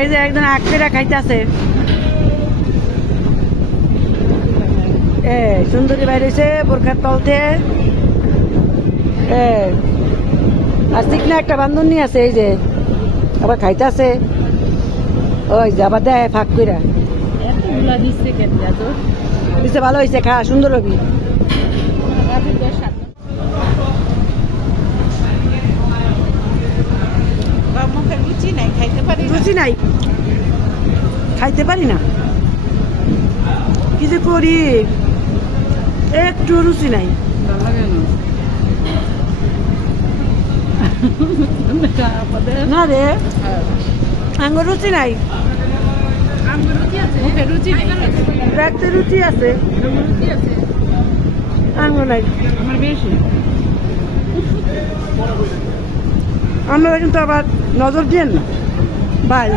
এই যে একজন আখেরা খাইতেছে। সুন্দরী বাইরেছে বোরখার তলতে। আর চিকনা একটা বান্ধব নিয়ে আছে, এই যে আবার খাইতেছে। ওই যে আবার দেয় ফাঁক কইরা দিচ্ছে। ভালো হয়েছে, খা, সুন্দর হবি। রুচি নাই, খাইতে পারি না, কি যে করি, একটু রুচি নাই। না রে, আঙ্গুর রুচি নাই। দেখতে রুচি আছে, আঙ্গুর নাই। আমার বেশি, আমরা কিন্তু আবার নজর দিয়েন না ভাই।